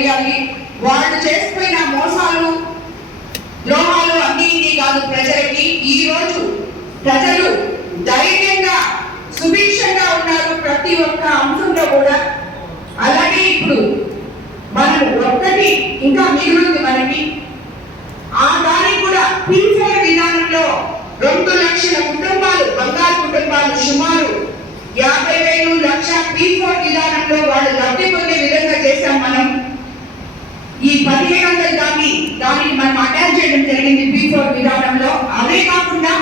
తెలియాలి. వాళ్ళు చేసిపోయిన మోసాలు ద్రోహాలు అన్ని కాదు ప్రజలకి. ఈ రోజు ప్రజలు ధైర్యంగా సుభిక్షంగా ఉన్నారు ప్రతి ఒక్క అంశంలో కూడా. అలాగే ఇప్పుడు మనం ఒక్కటి ఇంకా మిగులుంది మనకి. ఆ దానికి కూడా P4 విధానంలో 2 లక్షల కుటుంబాలు, బంగారు కుటుంబాలు సుమారు 50,000 లక్ష P4 విధానంలో వాళ్ళు లబ్ధి పొందే విధంగా చేశాం మనం. ఈ 1,500 దానికి మనం అటాచ్ చేయడం జరిగింది P4 విధానంలో. అదే కాకుండా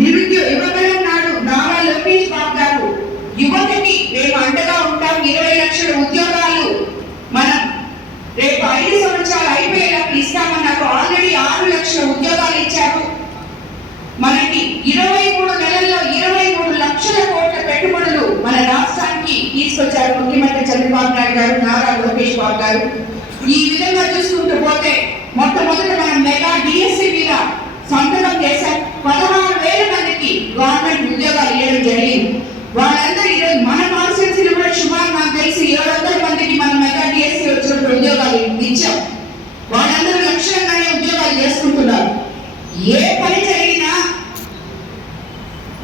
నిరుద్యోగ యువకులు నాడు నారా లోకేష్ బాబు గారు యువతకి మేము అండగా ఉంటాం, 20 లక్షల ఉద్యోగాలు మనం రేపు 5 సంవత్సరాలు అయిపోయేటప్పుడు ఇస్తామన్నారు. ఆల్రెడీ 6 లక్షల ఉద్యోగాలు ఇచ్చారు. మనకి 23 నెలల్లో 23 లక్షల కోట్ల పెట్టుబడులు మన రాష్ట్రానికి తీసుకొచ్చారు ముఖ్యమంత్రి చంద్రబాబు నాయుడు గారు, నారా లోకేష్ బాబు గారు. ఈ విధంగా చూసుకుంటూ పోతే మొట్టమొదట మనం మెగా డిఎస్సి మీద సంతకం చేశాం. 16,000 మందికి గవర్నమెంట్ ఉద్యోగాలు ఇవ్వడం జరిగింది. వాళ్ళందరూ ఈరోజు మన కాన్స్టిట్యూన్సీలో కూడా సుమారు నాకు తెలిసి 700 మందికి మనం మెగా డిఎస్సి వచ్చినప్పుడు ఉద్యోగాలు ఇచ్చాం. వాళ్ళందరూ లక్షణంగానే ఉద్యోగాలు చేసుకుంటున్నారు. ఏ పని జరిగినా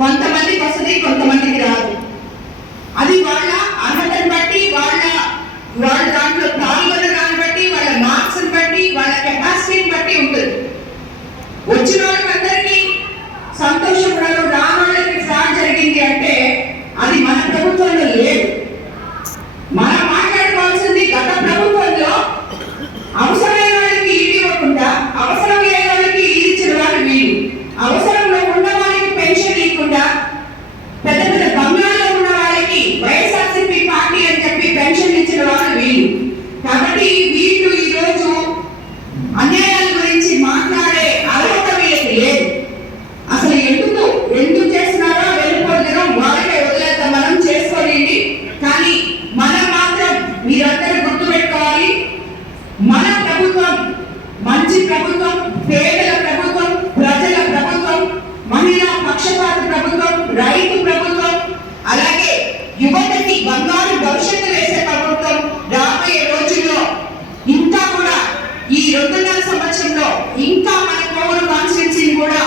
కొంతమందికి వస్తుంది, కొంతమందికి రాదు. అది వాళ్ళ అర్హతను బట్టి, వాళ్ళ దాంట్లో పాల్గొన్న దాన్ని బట్టి, వాళ్ళ మార్క్స్ బట్టి, వాళ్ళ కెపాసిటీని బట్టి ఉంటుంది. వచ్చిన వాళ్ళందరికీ సంతోషపడాలి, రావాళ్ళకి ఫ్రాడ్ జరిగింది అంటే అది మన ప్రభుత్వంలో లేదు. మనం మాట్లాడుకోవాల్సింది గత ప్రభుత్వంలో అవసరమైన వాళ్ళకి ఈడు ఇవ్వకుండా అవసరం లేని వాళ్ళకి ఈడు ఇచ్చిన వాళ్ళు వీళ్ళు, అవసరంలో ఉన్న వాళ్ళకి పెన్షన్ ఇవ్వకుండా పెద్ద పెద్ద బంగ్లాలో ఉన్న వాళ్ళకి వైఎస్ఆర్సీపీ పార్టీ అని చెప్పి పెన్షన్ ఇచ్చిన వాళ్ళు వీళ్ళు. కాబట్టి వీళ్ళు ఈరోజు అన్యాయాల గురించి మాట్లాడే అర్హత వీళ్ళకి లేదు. అసలు ఎందుకు చేస్తున్నారో వెళ్ళిపోతున్నారో వాళ్ళకే వదిలేద్దాం, మనం చేసుకోలేండి. కానీ మనం మాత్రం మీరందరూ గుర్తుపెట్టుకోవాలి, మన ప్రభుత్వం మంచి ప్రభుత్వం, పేదల ప్రభుత్వం, ప్రజల ప్రభుత్వం, మహిళా పక్షపాత ప్రభుత్వం, రైతు ప్రభుత్వం, అలాగే యువతకి బంగారు భవిష్యత్తు వేసే ప్రభుత్వం. రాబోయే రోజుల్లో ఇంకా కూడా ఈ 2.5 సంవత్సరంలో ఇంకా మన కోవూరు కాన్స్టిట్యూన్సీని కూడా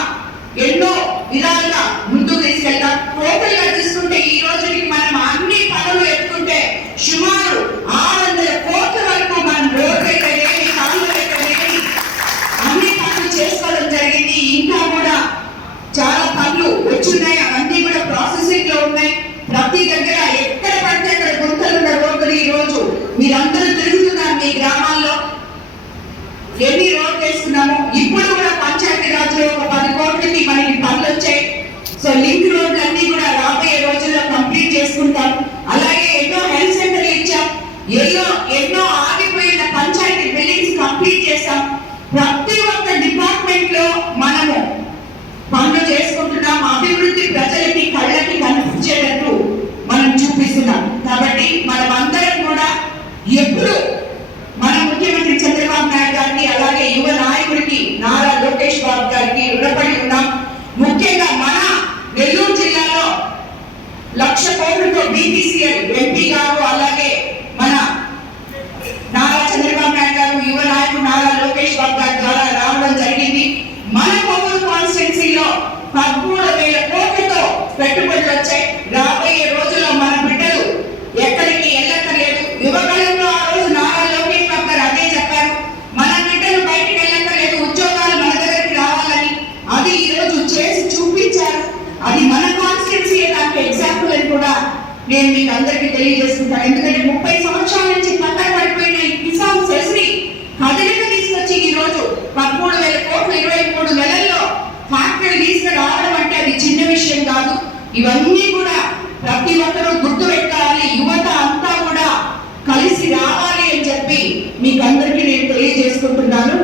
ఎన్నో విధాలుగా ముందుకు తీసుకెళ్తాం. టోటల్ గా తీసుకుంటే ఈ రోజుకి మనం అన్ని పనులు ఎత్తుకుంటే సుమారు 600 కోట్ల వరకు మనం రోడ్లు ఎక్కడేమి, కాలువలు ఎక్కడేమి అన్ని పనులు చేసుకోవడం జరిగింది. ఇంకా కూడా చాలా పనులు వచ్చున్నాయి, అవన్నీ కూడా ప్రాసెసింగ్ లో ఉన్నాయి. ప్రతి దగ్గర ఎక్కడ పడితే అక్కడ గుంతలున్న రోడ్లు ఈ రోజు మీరందరూ తిరుగుతున్నారు మీ గ్రామాల్లో. ఎన్ని రోడ్లు వేసుకున్నాము. ఇప్పుడు కూడా పంచాయతీ రాజ్ లో ఒక 10 కోట్లకి మనకి పనులు వచ్చాయి. సో లింక్ రోడ్లు అన్ని కూడా రాబోయే రోజుల్లో కంప్లీట్ చేసుకుంటాం. అలాగే ఎన్నో హెల్త్ సెంటర్లు ఇచ్చాం, ఎన్నో ఆగిపోయిన పంచాయతీ బిల్డింగ్స్ కంప్లీట్ చేస్తాం. ప్రతి ఒక్క డిపార్ట్మెంట్ లో మనము పనులు చేసుకుంటున్నాం. అభివృద్ధి ప్రజలకి కళ్ళకి కనిపించేటట్టు మనం చూపిస్తున్నాం. కాబట్టి మనం అందరం కూడా ఎప్పుడు మన ముఖ్యమంత్రి చంద్రబాబు నాయుడు గారికి, అలాగే యువ నాయకుడికి నారా లోకేష్ బాబు గారికి రుణపడి ఉన్నాం. ముఖ్యంగా మన నెల్లూరు జిల్లాలో 1,00,000 కోట్లతో BPCL ఎంపీ గారు, అలాగే మన నారా చంద్రబాబు నాయుడు గారు, యువ నాయకుడు నారా లోకేష్ బాబు గారి ద్వారా రావడం జరిగింది. మన కోవూరు కాన్స్టిట్యూన్సీలో 13,000 కోట్లతో పెట్టుబడులు వచ్చాయి. రాబోయే రోజుల్లో మన బిడ్డలు ఎక్కడికి వెళ్ళక్కర్లేదు. యువకులంలో ఆ రోజు నారా లోకేష్ బాబు గారు అదే చెప్పారు, మన బిడ్డలు బయటకు వెళ్ళక్కర్లేదు, ఉద్యోగాలు మన దగ్గరికి రావాలని. అది ఈ రోజు చేసి చూపించారు. అది మన కాన్స్టిట్యూన్సీ దానికి ఎగ్జాంపుల్ అని కూడా నేను మీకు అందరికీ తెలియజేసుకుంటాను. ఎందుకంటే 30 సంవత్సరాల నుంచి పక్కన పడిపోయిన ఈ కిసాన్ సెస్ని కదలిక తీసుకొచ్చి ఈ రోజు 13,000 కోట్లు 23 నెలల్లో ఫ్యాక్టరీ తీసుకురావడం అంటే అది చిన్న విషయం కాదు. ఇవన్నీ కూడా ప్రతి ఒక్కరూ గుర్తు పెట్టాలి. యువత అంతా కూడా కలిసి రావాలి అని చెప్పి మీకు అందరికీ నేను తెలియజేసుకుంటున్నాను.